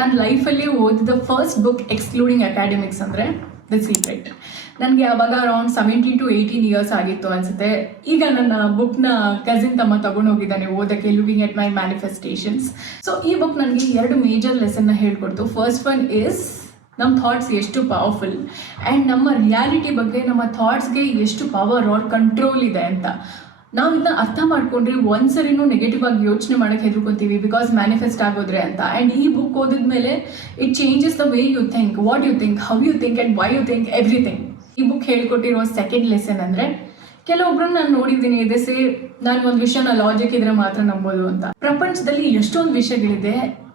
ನಾನು ಲೈಫಲ್ಲಿ ಓದಿದ ಫಸ್ಟ್ ಬುಕ್ ಎಕ್ಸ್ಕ್ಲೂಡಿಂಗ್ ಅಕಾಡೆಮಿಕ್ಸ್ ಅಂದರೆ ದ ಸೀಕ್ರೆಟ್. ನನಗೆ ಆವಾಗ ಅರೌಂಡ್ 17 to 18 ಇಯರ್ಸ್ ಆಗಿತ್ತು ಅನಿಸುತ್ತೆ. ಈಗ ನನ್ನ ಬುಕ್ನ ಕಸಿನ್ ತಮ್ಮ ತಗೊಂಡೋಗಿದ್ದಾನೆ ಓದಕ್ಕೆ, looking at my manifestations. So ಈ ಬುಕ್ ನನಗೆ 2 ಮೇಜರ್ ಲೆಸನ್ನ ಹೇಳ್ಕೊಡ್ತು. ಫಸ್ಟ್ ಒನ್ ಇಸ್ ನಮ್ಮ ಥಾಟ್ಸ್ ಎಷ್ಟು ಪವರ್ಫುಲ್ ಆ್ಯಂಡ್ ನಮ್ಮ ರಿಯಾಲಿಟಿ ಬಗ್ಗೆ ನಮ್ಮ ಥಾಟ್ಸ್ಗೆ ಎಷ್ಟು ಪವರ್ ಆರ್ ಕಂಟ್ರೋಲ್ ಇದೆ ಅಂತ. ನಾವು ಇದನ್ನ ಅರ್ಥ ಮಾಡ್ಕೊಂಡ್ರೆ ಒಂದ್ಸರಿನೂ ನೆಗೆಟಿವ್ ಆಗಿ ಯೋಚನೆ ಮಾಡೋಕ್ಕೆ ಹೆದರ್ಕೊತೀವಿ, ಬಿಕಾಸ್ ಮ್ಯಾನಿಫೆಸ್ಟ್ ಆಗೋದ್ರೆ ಅಂತ. ಆ್ಯಂಡ್ ಈ ಬುಕ್ ಓದಿದ್ಮೇಲೆ it changes the way you think, what you think, how you think and why you think, everything. ಈ ಬುಕ್ ಹೇಳ್ಕೊಟ್ಟಿರೋ ಸೆಕೆಂಡ್ ಲೆಸನ್ ಅಂದರೆ, ಕೆಲವೊಬ್ರನ್ನ ನಾನು ನೋಡಿದ್ದೀನಿ ಇದೆಸೆ ನಾನು ಒಂದು ವಿಷಯನ ಲಾಜಿಕ್ ಇದ್ರೆ ಮಾತ್ರ ನಂಬೋದು ಅಂತ. ಪ್ರಪಂಚದಲ್ಲಿ ಎಷ್ಟೊಂದು ವಿಷಯಗಳಿದೆ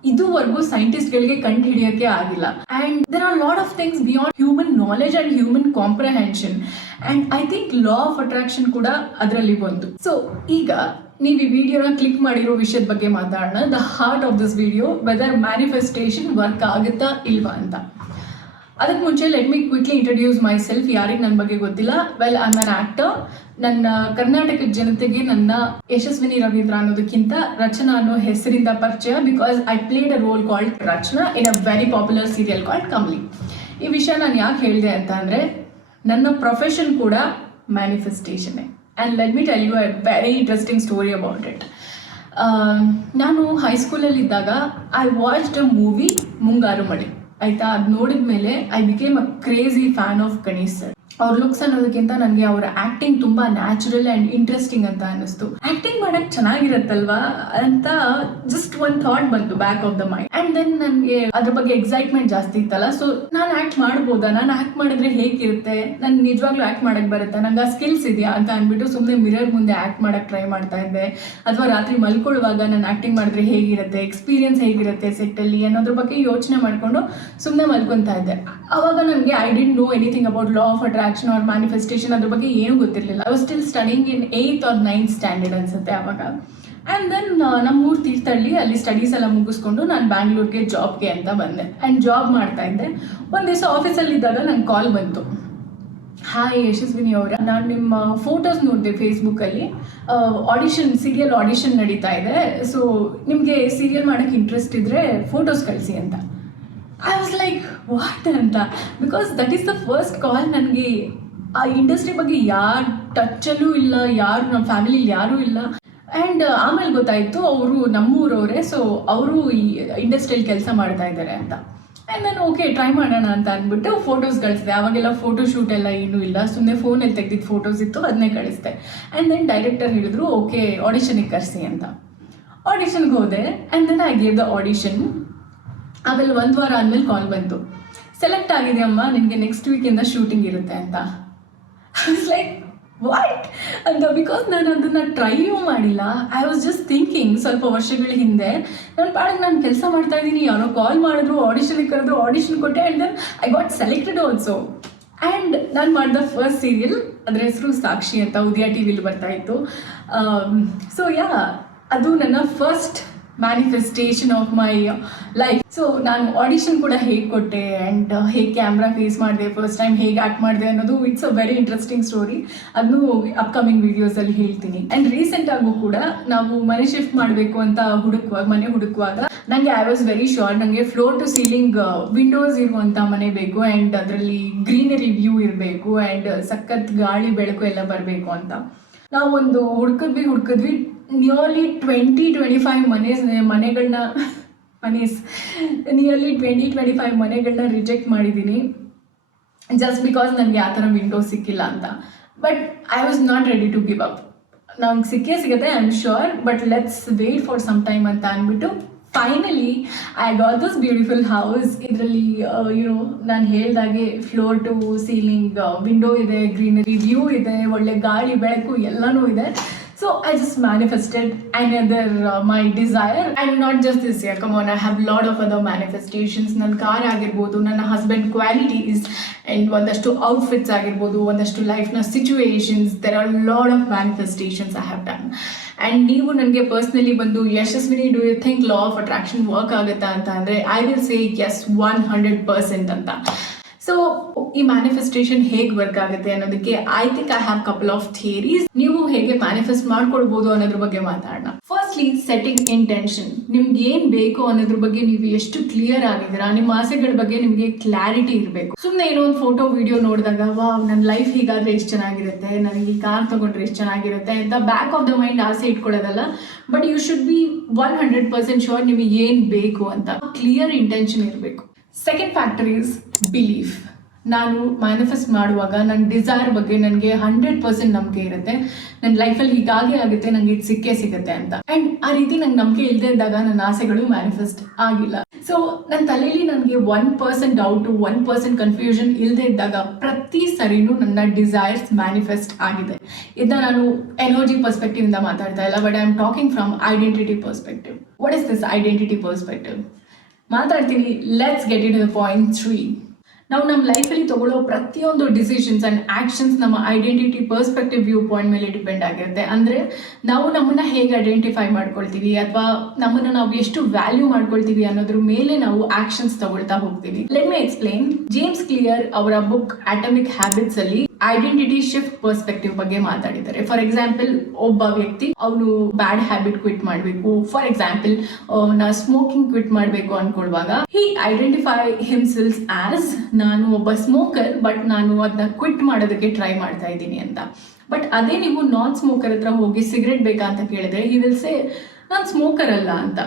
ಇದುವರೆಗೂ ಸೈಂಟಿಸ್ಟ್ಗಳಿಗೆ ಕಂಡು ಹಿಡಿಯೋಕ್ಕೆ ಆಗಿಲ್ಲ. And there are lot of things beyond human knowledge and human comprehension. And I think law of attraction ಕೂಡ ಅದರಲ್ಲಿ ಒಂದು. ಸೊ ಈಗ ನೀವು ಈ ವಿಡಿಯೋನ ಕ್ಲಿಕ್ ಮಾಡಿರೋ ವಿಷಯದ ಬಗ್ಗೆ ಮಾತಾಡೋಣ. The heart of this video, whether manifestation work ಆಗುತ್ತಾ ಇಲ್ವಾ ಅಂತ. ಅದಕ್ಕೆ ಮುಂಚೆ let me quickly introduce my self. ಯಾರಿಗೆ ನನ್ನ ಬಗ್ಗೆ ಗೊತ್ತಿಲ್ಲ, well I am an actor. ನನ್ನ ಕರ್ನಾಟಕದ ಜನತೆಗೆ ನನ್ನ ಯಶಸ್ವಿನಿ ರವೀಂದ್ರ ಅನ್ನೋದಕ್ಕಿಂತ ರಚನಾ ಅನ್ನೋ ಹೆಸರಿಂದ ಪರಿಚಯ, because I played a role called Rachana in a very popular serial called Kamali. ಈ ವಿಷಯ ನಾನು ಯಾಕೆ ಹೇಳಿದೆ ಅಂತ ಅಂದರೆ, ನನ್ನ ಪ್ರೊಫೆಷನ್ ಕೂಡ ಮ್ಯಾನಿಫೆಸ್ಟೇಷನ್ನೇ. And let me tell you a very interesting story about it. ನಾನು ಹೈಸ್ಕೂಲಲ್ಲಿದ್ದಾಗ I watched a movie Mungaru Male, ಆಯಿತಾ. ಅದು ನೋಡಿದ ಮೇಲೆ I became a crazy fan of Ganesh sir. ಅವ್ರ ಲುಕ್ಸ್ ಅನ್ನೋದಕ್ಕಿಂತ ನನಗೆ ಅವರ ಆ್ಯಕ್ಟಿಂಗ್ ತುಂಬ ನ್ಯಾಚುರಲ್ ಆ್ಯಂಡ್ ಇಂಟ್ರೆಸ್ಟಿಂಗ್ ಅಂತ ಅನ್ನಿಸ್ತು. ಆ್ಯಕ್ಟಿಂಗ್ ಮಾಡೋಕ್ಕೆ ಚೆನ್ನಾಗಿರುತ್ತಲ್ವಾ ಅಂತ ಜಸ್ಟ್ ಒಂದು ಥಾಟ್ ಬಂತು back of the mind. And then ನನಗೆ ಅದ್ರ ಬಗ್ಗೆ ಎಕ್ಸೈಟ್ಮೆಂಟ್ ಜಾಸ್ತಿ ಇತ್ತಲ್ಲ. ಸೊ ನಾನು ಆ್ಯಕ್ಟ್ ಮಾಡ್ಬೋದಾ, ನಾನು ಆ್ಯಕ್ಟ್ ಮಾಡಿದ್ರೆ ಹೇಗಿರುತ್ತೆ, ನಾನು ನಿಜವಾಗ್ಲೂ ಆ್ಯಕ್ಟ್ ಮಾಡೋಕ್ಕೆ ಬರುತ್ತೆ, ನಂಗೆ ಆ ಸ್ಕಿಲ್ಸ್ ಇದೆಯಾ ಅಂತ ಅಂದ್ಬಿಟ್ಟು ಸುಮ್ಮನೆ ಮಿರರ್ ಮುಂದೆ ಆ್ಯಕ್ಟ್ ಮಾಡೋಕ್ಕೆ ಟ್ರೈ ಮಾಡ್ತಾ ಇದ್ದೆ. ಅಥವಾ ರಾತ್ರಿ ಮಲ್ಕೊಳ್ಳುವಾಗ ನಾನು ಆ್ಯಕ್ಟಿಂಗ್ ಮಾಡಿದ್ರೆ ಹೇಗಿರುತ್ತೆ, ಎಕ್ಸ್ಪೀರಿಯನ್ಸ್ ಹೇಗಿರುತ್ತೆ ಸೆಟ್ಟಲ್ಲಿ ಅನ್ನೋದ್ರ ಬಗ್ಗೆ ಯೋಚನೆ ಮಾಡಿಕೊಂಡು ಸುಮ್ಮನೆ ಮಲ್ಕೊತಾ ಇದ್ದೆ. ಆವಾಗ ನನಗೆ I didn't know anything about law of attraction or manifestation, ಅದ್ರ ಬಗ್ಗೆ ಏನೂ ಗೊತ್ತಿರಲಿಲ್ಲ. I was still studying in 8th or 9th standard ಅನ್ಸುತ್ತೆ ಆವಾಗ. ಆ್ಯಂಡ್ ದೆನ್ ನಮ್ಮೂರು ತೀರ್ಥಹಳ್ಳಿ, ಅಲ್ಲಿ ಸ್ಟಡೀಸ್ ಎಲ್ಲ ಮುಗಿಸ್ಕೊಂಡು ನಾನು ಬ್ಯಾಂಗ್ಳೂರ್ಗೆ ಜಾಬ್ಗೆ ಅಂತ ಬಂದೆ. ಆ್ಯಂಡ್ ಜಾಬ್ ಮಾಡ್ತಾ ಇದ್ದೆ. ಒಂದು ದಿವಸ ಆಫೀಸಲ್ಲಿದ್ದಾಗ ನಂಗೆ ಕಾಲ್ ಬಂತು. ಹಾಯ್ ಯಶಸ್ವಿನಿ ಅವರ, ನಾನು ನಿಮ್ಮ ಫೋಟೋಸ್ ನೋಡಿದೆ ಫೇಸ್ಬುಕ್ಕಲ್ಲಿ, ಆಡಿಷನ್, ಸೀರಿಯಲ್ ಆಡಿಷನ್ ನಡೀತಾ ಇದೆ, ಸೊ ನಿಮಗೆ ಸೀರಿಯಲ್ ಮಾಡೋಕ್ಕೆ ಇಂಟ್ರೆಸ್ಟ್ ಇದ್ದರೆ ಫೋಟೋಸ್ ಕಳಿಸಿ ಅಂತ. ಐ ವಾಸ್ ಲೈಕ್ ವಾಟ್ ಅಂತ, because that is the first call. ನನಗೆ ಆ ಇಂಡಸ್ಟ್ರಿ ಬಗ್ಗೆ ಯಾರು ಟಚ್ಚಲ್ಲೂ ಇಲ್ಲ, ಯಾರು ನಮ್ಮ ಫ್ಯಾಮಿಲಿಲಿ ಯಾರೂ ಇಲ್ಲ. ಆ್ಯಂಡ್ ಆಮೇಲೆ ಗೊತ್ತಾಯಿತು ಅವರು ನಮ್ಮೂರವರೇ, ಸೊ ಅವರು ಈ ಇಂಡಸ್ಟ್ರಿಯಲ್ಲಿ ಕೆಲಸ ಮಾಡ್ತಾ ಇದ್ದಾರೆ ಅಂತ. ಆ್ಯಂಡ್ ನಾನು ಓಕೆ ಟ್ರೈ ಮಾಡೋಣ ಅಂತ ಅಂದ್ಬಿಟ್ಟು ಫೋಟೋಸ್ ಕಳಿಸಿದೆ. ಅವಾಗೆಲ್ಲ ಫೋಟೋ ಶೂಟ್ ಎಲ್ಲ ಏನೂ ಇಲ್ಲ, ಸುಮ್ಮನೆ ಫೋನಲ್ಲಿ ತೆಗೆದಿದ್ದು ಫೋಟೋಸ್ ಇತ್ತು, ಅದನ್ನೇ ಕಳಿಸಿದೆ. ಆ್ಯಂಡ್ ದೆನ್ ಡೈರೆಕ್ಟರ್ ಹೇಳಿದ್ರು ಓಕೆ ಆಡಿಷನಿಗೆ ಕರೆಸಿ ಅಂತ. ಆಡಿಷನ್ಗೆ ಹೋದೆ. And then I gave the audition. ಆಮೇಲೆ 1 ವಾರ ಆದಮೇಲೆ ಕಾಲ್ ಬಂತು, ಸೆಲೆಕ್ಟ್ ಆಗಿದೆ ಅಮ್ಮ, ನಿನಗೆ ನೆಕ್ಸ್ಟ್ ವೀಕಿಂದ ಶೂಟಿಂಗ್ ಇರುತ್ತೆ ಅಂತ. ಐ ವಾಸ್ ಲೈಕ್ ವಾಟ್ ಅಂತ, ಬಿಕಾಸ್ ನಾನು ಅದನ್ನು ಟ್ರೈಯೂ ಮಾಡಿಲ್ಲ. ಐ ವಾಸ್ ಜಸ್ಟ್ ಥಿಂಕಿಂಗ್ ಸ್ವಲ್ಪ ವರ್ಷಗಳ ಹಿಂದೆ ನನ್ನ ಪಾಡಿಗೆ ನಾನು ಕೆಲಸ ಮಾಡ್ತಾ ಇದ್ದೀನಿ, ಯಾರೋ ಕಾಲ್ ಮಾಡಿದ್ರು, ಆಡಿಷನ್ಗೆ ಕರೆದ್ರು, ಆಡಿಷನ್ ಕೊಟ್ಟೆ. And then I got selected also. And ನಾನು ಮಾಡಿದ ಫಸ್ಟ್ ಸೀರಿಯಲ್, ಅದರ ಹೆಸರು ಸಾಕ್ಷಿ ಅಂತ, ಉದಯ ಟಿವಿಲಿ ಬರ್ತಾಯಿತ್ತು. ಸೊ ಯಾ, ಅದು ನನ್ನ first manifestation of my life. So ನಾನು ಆಡಿಷನ್ ಕೂಡ ಹೇಗೆ ಕೊಟ್ಟೆ ಆ್ಯಂಡ್ ಹೇಗೆ ಕ್ಯಾಮ್ರಾ ಫೇಸ್ ಮಾಡಿದೆ, ಫಸ್ಟ್ ಟೈಮ್ ಹೇಗೆ ಆ್ಯಕ್ಟ್ ಮಾಡಿದೆ ಅನ್ನೋದು it's a very interesting story. ಅದನ್ನು ಅಪ್ಕಮಿಂಗ್ ವೀಡಿಯೋಸಲ್ಲಿ ಹೇಳ್ತೀನಿ. ಆ್ಯಂಡ್ ರೀಸೆಂಟಾಗೂ ಕೂಡ ನಾವು ಮನೆ ಶಿಫ್ಟ್ ಮಾಡಬೇಕು ಅಂತ ಮನೆ ಹುಡುಕುವಾಗ ನನಗೆ ಐ ವಾಸ್ ವೆರಿ ಶ್ಯೂರ್ ನನಗೆ ಫ್ಲೋರ್ ಟು ಸೀಲಿಂಗ್ ವಿಂಡೋಸ್ ಇರುವಂಥ ಮನೆ ಬೇಕು, ಆ್ಯಂಡ್ ಅದರಲ್ಲಿ ಗ್ರೀನರಿ ವ್ಯೂ ಇರಬೇಕು, ಆ್ಯಂಡ್ ಸಖತ್ ಗಾಳಿ ಬೆಳಕು ಎಲ್ಲ ಬರಬೇಕು ಅಂತ. ನಾವೊಂದು ಹುಡ್ಕಿದ್ವಿ ನಿಯರ್ಲಿ 20-25 ಮನೆಗಳನ್ನ ರಿಜೆಕ್ಟ್ ಮಾಡಿದ್ದೀನಿ, ಜಸ್ಟ್ ಬಿಕಾಸ್ ನನಗೆ ಆ ಥರ ವಿಂಡೋ ಸಿಕ್ಕಿಲ್ಲ ಅಂತ. But I was not ready to give up. ನಂಗೆ ಸಿಗುತ್ತೆ I am sure, but let's wait for some time ಅಂತ ಅಂದ್ಬಿಟ್ಟು finally I got this beautiful house. ಇದರಲ್ಲಿ ನಾನು ಹೇಳ್ದಾಗೆ ಫ್ಲೋರ್ ಟು ಸೀಲಿಂಗ್ ವಿಂಡೋ ಇದೆ, ಗ್ರೀನರಿ ವ್ಯೂ ಇದೆ, ಒಳ್ಳೆ ಗಾಳಿ ಬೆಳಕು ಎಲ್ಲನೂ ಇದೆ. So I just manifested another my desire, and not just this year, come on, I have lot of other manifestations. ನನ್ನ ಕಾರ್ ಆಗಿರ್ಬೋದು, ನನ್ನ ಹಸ್ಬೆಂಡ್ ಕ್ವಾಲಿಟೀಸ್, ಆ್ಯಂಡ್ ಒಂದಷ್ಟು ಔಟ್ಫಿಟ್ಸ್ ಆಗಿರ್ಬೋದು, ಒಂದಷ್ಟು ಲೈಫ್ನ situations, there are lot of manifestations I have done. And ನೀವು ನನಗೆ personally ಬಂದು Yashaswini do you think law of attraction work ಆಗುತ್ತಾ ಅಂತ ಅಂದರೆ ಐ ವಿಲ್ ಸೇ ಎಸ್ 100% ಅಂತ. ಸೊ ಈ ಮ್ಯಾನಿಫೆಸ್ಟೇಷನ್ ಹೇಗೆ ವರ್ಕ್ ಆಗುತ್ತೆ ಅನ್ನೋದಕ್ಕೆ I think I have couple of theories. ನೀವು ಹೇಗೆ ಮ್ಯಾನಿಫೆಸ್ಟ್ ಮಾಡ್ಕೊಳ್ಬೋದು ಅನ್ನೋದ್ರ ಬಗ್ಗೆ ಮಾತಾಡೋಣ. First firstly setting intention. ನಿಮ್ಗೆ ಏನ್ ಬೇಕು ಅನ್ನೋದ್ರ ಬಗ್ಗೆ ನೀವು ಎಷ್ಟು ಕ್ಲಿಯರ್ ಆಗಿದ್ದೀರಾ, ನಿಮ್ಮ ಆಸೆಗಳ ಬಗ್ಗೆ ನಿಮಗೆ ಕ್ಲಾರಿಟಿ ಇರಬೇಕು. ಸುಮ್ಮನೆ ಏನೋ ಒಂದು ಫೋಟೋ ವಿಡಿಯೋ ನೋಡಿದಾಗ ವಾವ್ ನನ್ನ ಲೈಫ್ ಹೀಗಾದ್ರೆ ಎಷ್ಟು ಚೆನ್ನಾಗಿರುತ್ತೆ, ನನಗೆ ಈ ಕಾರ್ ತಗೊಂಡ್ರೆ ಎಷ್ಟು ಚೆನ್ನಾಗಿರುತ್ತೆ ಅಂತ ಬ್ಯಾಕ್ ಆಫ್ ದ ಮೈಂಡ್ ಆಸೆ ಇಟ್ಕೊಳ್ಳೋದಲ್ಲ. But you should be 100% sure ನಿಮಗೆ ಏನ್ ಬೇಕು ಅಂತ ಕ್ಲಿಯರ್ ಇಂಟೆನ್ಷನ್ ಇರಬೇಕು. Second factor is belief. ನಾನು ಮ್ಯಾನಿಫೆಸ್ಟ್ ಮಾಡುವಾಗ ನನ್ನ ಡಿಸೈರ್ ಬಗ್ಗೆ ನನಗೆ 100% ನಂಬಿಕೆ ಇರುತ್ತೆ. ನನ್ನ ಲೈಫಲ್ಲಿ ಹೀಗಾಗೆ ಆಗುತ್ತೆ, ನನಗೆ ಇದು ಸಿಕ್ಕೇ ಸಿಗುತ್ತೆ ಅಂತ. ಆ್ಯಂಡ್ ಆ ರೀತಿ ನಂಗೆ ನಂಬಿಕೆ ಇಲ್ಲದೆ ಇದ್ದಾಗ ನನ್ನ ಆಸೆಗಳು ಮ್ಯಾನಿಫೆಸ್ಟ್ ಆಗಿಲ್ಲ. ಸೊ ನನ್ನ ತಲೆಯಲ್ಲಿ ನನಗೆ 1% ಡೌಟು 1% ಕನ್ಫ್ಯೂಷನ್ ಇಲ್ಲದೆ ಇದ್ದಾಗ ಪ್ರತಿ ಸರಿನೂ ನನ್ನ ಡಿಸೈರ್ಸ್ ಮ್ಯಾನಿಫೆಸ್ಟ್ ಆಗಿದೆ. ಇದನ್ನ ನಾನು ಎನರ್ಜಿ ಪರ್ಸ್ಪೆಕ್ಟಿವ್ ಇಂದ ಮಾತಾಡ್ತಾ ಇಲ್ಲ, but I am talking from identity perspective. What is this identity perspective ಮಾತಾಡ್ತೀನಿ. Let's get it to the point 3. ನಾವು ನಮ್ಮ ಲೈಫಲ್ಲಿ ತಗೊಳ್ಳೋ ಪ್ರತಿಯೊಂದು ಡಿಸಿಷನ್ಸ್ ಆ್ಯಂಡ್ ಆ್ಯಕ್ಷನ್ಸ್ ನಮ್ಮ ಐಡೆಂಟಿಟಿ ಪರ್ಸ್ಪೆಕ್ಟಿವ್ ವ್ಯೂ ಪಾಯಿಂಟ್ ಮೇಲೆ ಡಿಪೆಂಡ್ ಆಗಿರುತ್ತೆ. ಅಂದರೆ ನಾವು ನಮ್ಮನ್ನು ಹೇಗೆ ಐಡೆಂಟಿಫೈ ಮಾಡ್ಕೊಳ್ತೀವಿ ಅಥವಾ ನಮ್ಮನ್ನು ನಾವು ಎಷ್ಟು ವ್ಯಾಲ್ಯೂ ಮಾಡ್ಕೊಳ್ತೀವಿ ಅನ್ನೋದ್ರ ಮೇಲೆ ನಾವು ಆಕ್ಷನ್ಸ್ ತಗೊಳ್ತಾ ಹೋಗ್ತೀವಿ. Let me explain. James clear ಅವರ ಬುಕ್ ಅಟಾಮಿಕ್ ಹ್ಯಾಬಿಟ್ಸ್ ಅಲ್ಲಿ ಐಡೆಂಟಿಟಿ ಶಿಫ್ಟ್ ಪರ್ಸ್ಪೆಕ್ಟಿವ್ ಬಗ್ಗೆ ಮಾತಾಡಿದ್ದಾರೆ. ಫಾರ್ ಎಕ್ಸಾಂಪಲ್, ಒಬ್ಬ ವ್ಯಕ್ತಿ ಅವನು ಬ್ಯಾಡ್ ಹ್ಯಾಬಿಟ್ ಕ್ವಿಟ್ ಮಾಡಬೇಕು, ಫಾರ್ ಎಕ್ಸಾಂಪಲ್ ನಾ ಸ್ಮೋಕಿಂಗ್ ಕ್ವಿಟ್ ಮಾಡಬೇಕು ಅನ್ಕೊಳ್ವಾಗ ಹಿ ಐಡೆಂಟಿಫೈ ಹಿಮ್ಸೆಲ್ಫ್ ಆಸ್ ನಾನು ಒಬ್ಬ ಸ್ಮೋಕರ್, ಬಟ್ ನಾನು ಅದನ್ನ ಕ್ವಿಟ್ ಮಾಡೋದಕ್ಕೆ ಟ್ರೈ ಮಾಡ್ತಾ ಇದ್ದೀನಿ ಅಂತ. ಬಟ್ ಅದೇ ನೀವು ನಾನ್ ಸ್ಮೋಕರ್ ಹತ್ರ ಹೋಗಿ ಸಿಗರೆಟ್ ಬೇಕಾ ಅಂತ ಕೇಳಿದ್ರೆ ಹಿ ವಿಲ್ ಸೇ ನಾನು ಸ್ಮೋಕರ್ ಅಲ್ಲ ಅಂತ.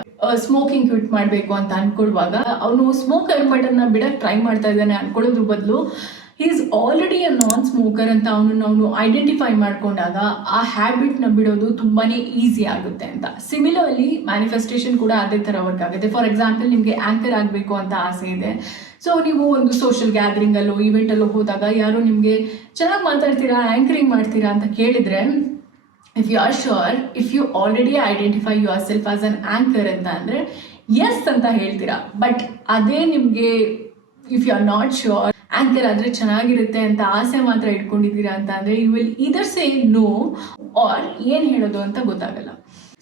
ಸ್ಮೋಕಿಂಗ್ ಕ್ವಿಟ್ ಮಾಡಬೇಕು ಅಂತ ಅನ್ಕೊಳ್ವಾಗ ಅವನು ಸ್ಮೋಕರ್ ಬಟ್ ಅದನ್ನ ಬಿಡಕ್ಕೆ ಟ್ರೈ ಮಾಡ್ತಾ ಇದ್ದಾನೆ ಅನ್ಕೊಳ್ಳೋದ್ರ ಬದಲು is already a non smoker ಅಂತ ಅವನು ಐಡೆಂಟಿಫೈ ಮಾಡ್ಕೊಂಡಾಗ ಆ ಹ್ಯಾಬಿಟ್ನ ಬಿಡೋದು ತುಂಬಾನೇ ಈಸಿ ಆಗುತ್ತೆ ಅಂತ. ಸಿಮಿಲರ್ಲಿ ಮ್ಯಾನಿಫೆಸ್ಟೇಷನ್ ಕೂಡ ಅದೇ ಥರ ವರ್ಕ್ ಆಗುತ್ತೆ. ಫಾರ್ ಎಕ್ಸಾಂಪಲ್, ನಿಮಗೆ ಆಂಕರ್ ಆಗಬೇಕು ಅಂತ ಆಸೆ ಇದೆ. ಸೊ ನೀವು ಒಂದು ಸೋಷಿಯಲ್ ಗ್ಯಾದರಿಂಗಲ್ಲೋ ಇವೆಂಟಲ್ಲೋ ಹೋದಾಗ ಯಾರೋ ನಿಮಗೆ ಚೆನ್ನಾಗಿ ಮಾತಾಡ್ತೀರಾ, ಆ್ಯಂಕರಿಂಗ್ ಮಾಡ್ತೀರಾ ಅಂತ ಕೇಳಿದ್ರೆ, if you are sure, if you already identify yourself as an anchor ಅಂತ ಅಂದರೆ ಎಸ್ ಅಂತ ಹೇಳ್ತೀರಾ. ಬಟ್ ಅದೇ ನಿಮಗೆ if you are not sure, anchor ಆದರೆ ಚೆನ್ನಾಗಿರುತ್ತೆ ಅಂತ ಆಸೆ ಮಾತ್ರ ಇಟ್ಕೊಂಡಿದ್ದೀರಾ ಅಂತ ಅಂದರೆ ಯು ವಿಲ್ ಇದರ್ ಸೇ ನೋ ಆರ್ ಏನು ಹೇಳೋದು ಅಂತ ಗೊತ್ತಾಗಲ್ಲ.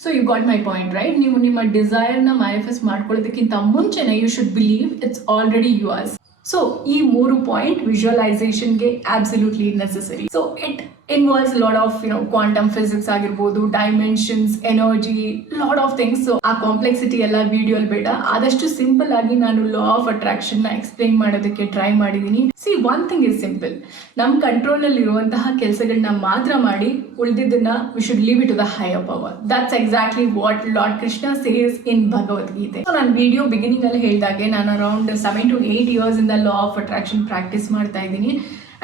So you got my point, right? ನೀವು ನಿಮ್ಮ ಡಿಸೈರ್ನ ಮ್ಯಾನಿಫೆಸ್ಟ್ ಮಾಡ್ಕೊಳ್ಳೋದಕ್ಕಿಂತ ಮುಂಚೆನೆ you should believe it's already yours. So ಈ 3 ಪಾಯಿಂಟ್ ವಿಜುವಲೈಸೇಷನ್ಗೆ absolutely necessary. So it involves lot of quantum physics ಆಗಿರ್ಬೋದು, dimensions, energy, lot of things. So ಆ ಕಾಂಪ್ಲೆಕ್ಸಿಟಿ ಎಲ್ಲ ವಿಡಿಯೋಲ್ ಬೇಡ. ಆದಷ್ಟು ಸಿಂಪಲ್ ಆಗಿ ನಾನು ಲಾ ಆಫ್ ಅಟ್ರಾಕ್ಷನ್ ನ ಎಕ್ಸ್ಪ್ಲೈನ್ ಮಾಡೋದಕ್ಕೆ ಟ್ರೈ ಮಾಡಿದ್ದೀನಿ. See, one thing is simple. ನಮ್ಮ ಕಂಟ್ರೋಲ್ನಲ್ಲಿ ಇರುವಂತಹ ಕೆಲಸಗಳನ್ನ ಮಾತ್ರ ಮಾಡಿ, ಉಳಿದಿದ್ದನ್ನ we should leave it to the higher power. That's exactly what lord Krishna says in Bhagavad Gita. So ನಾನು ವಿಡಿಯೋ ಬಿಗಿನಿಂಗ್ ಅಲ್ಲಿ ಹೇಳಿದಾಗೆ ನಾನು ಅರೌಂಡ್ 7 to 8 years ಇಂದ ಲಾ ಆಫ್ ಅಟ್ರಾಕ್ಷನ್ ಪ್ರಾಕ್ಟೀಸ್ ಮಾಡ್ತಾ ಇದ್ದೀನಿ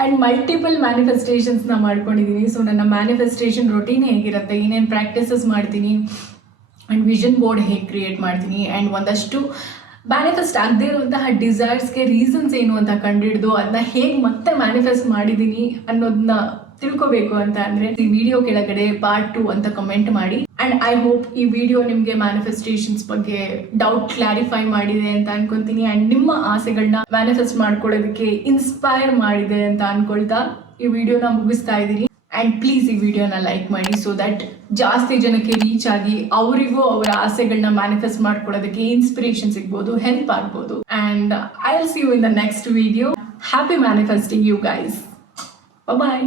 ಆ್ಯಂಡ್ ಮಲ್ಟಿಪಲ್ ಮ್ಯಾನಿಫೆಸ್ಟೇಷನ್ಸ್ನ ಮಾಡ್ಕೊಂಡಿದ್ದೀನಿ. ಸೊ ನನ್ನ ಮ್ಯಾನಿಫೆಸ್ಟೇಷನ್ ರೊಟೀನ್ ಹೇಗಿರುತ್ತೆ, ಏನೇನು ಪ್ರಾಕ್ಟೀಸಸ್ ಮಾಡ್ತೀನಿ ಆ್ಯಂಡ್ ವಿಷನ್ ಬೋರ್ಡ್ ಹೇಗೆ ಕ್ರಿಯೇಟ್ ಮಾಡ್ತೀನಿ ಆ್ಯಂಡ್ ಒಂದಷ್ಟು ಮ್ಯಾನಿಫೆಸ್ಟ್ ಆಗದೇ ಇರುವಂತಹ ಡಿಸೈರ್ಸ್ಗೆ ರೀಸನ್ಸ್ ಏನು ಅಂತ ಕಂಡುಹಿಡಿದು ಅದನ್ನ ಹೇಗೆ ಮತ್ತೆ ಮ್ಯಾನಿಫೆಸ್ಟ್ ಮಾಡಿದ್ದೀನಿ ಅನ್ನೋದನ್ನ ತಿಳ್ಕೊಬೇಕು ಅಂತ ಅಂದರೆ ಈ ವಿಡಿಯೋ ಕೆಳಗಡೆ ಪಾರ್ಟ್ 2 ಅಂತ ಕಮೆಂಟ್ ಮಾಡಿ. ಆ್ಯಂಡ್ ಐ ಹೋಪ್ ಈ ವಿಡಿಯೋ ನಿಮಗೆ ಮ್ಯಾನಿಫೆಸ್ಟೇಷನ್ಸ್ ಬಗ್ಗೆ ಡೌಟ್ ಕ್ಲಾರಿಫೈ ಮಾಡಿದೆ ಅಂತ ಅನ್ಕೊತೀನಿ ಆ್ಯಂಡ್ ನಿಮ್ಮ ಆಸೆಗಳನ್ನ ಮ್ಯಾನಿಫೆಸ್ಟ್ ಮಾಡ್ಕೊಳ್ಳೋದಕ್ಕೆ ಇನ್ಸ್ಪೈರ್ ಮಾಡಿದೆ ಅಂತ ಅನ್ಕೊಳ್ತಾ ಈ ವಿಡಿಯೋನ ಮುಗಿಸ್ತಾ ಇದ್ದೀನಿ. ಆ್ಯಂಡ್ ಪ್ಲೀಸ್ ಈ ವಿಡಿಯೋನ ಲೈಕ್ ಮಾಡಿ, ಸೊ ದಟ್ ಜಾಸ್ತಿ ಜನಕ್ಕೆ ರೀಚ್ ಆಗಿ ಅವರಿಗೂ ಅವರ ಆಸೆಗಳನ್ನ ಮ್ಯಾನಿಫೆಸ್ಟ್ ಮಾಡ್ಕೊಳ್ಳೋದಕ್ಕೆ ಇನ್ಸ್ಪಿರೇಷನ್ ಸಿಗ್ಬೋದು, ಹೆಲ್ಪ್ ಆಗ್ಬೋದು. And I will see you in the next video. Happy manifesting you guys. Bye.